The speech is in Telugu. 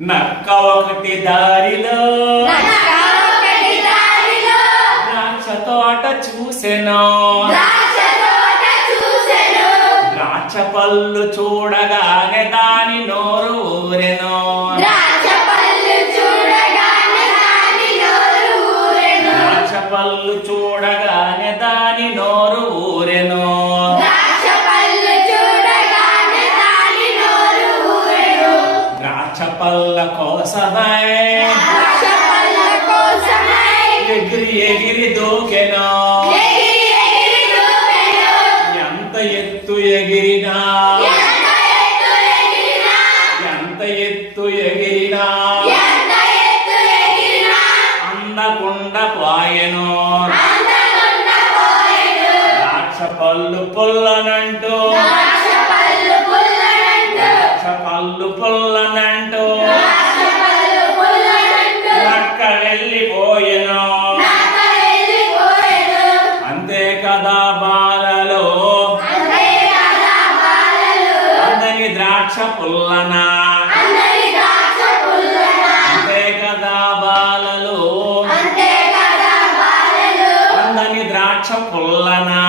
నక్క ఒకటి దారిలో ద్రాక్ష తోట చూసెను ద్రాక్ష పళ్ళు చూడగానే దాని నోరు ఊరెను ద్రాక్ష పళ్ళు చూడగానే దాని నోరు ఊరెను ద్రాక్ష పళ్ళ కోసమై ఎగిరి ఎగిరి దూకెను ఎంత ఎత్తు ఎగిరినా ఎంత ఎత్తు ఎగిరినా అందకుండా పోయెను ద్రాక్ష పళ్ళు పుల్లనంటూ ద్రాక్ష పళ్ళు పుల్లనంటూ నక్క వెళ్ళిపోయెను అంతే కదా బాలలో అందని ద్రాక్ష పుల్లనా అంతే కదా బాలలో అందని ద్రాక్ష పుల్లనా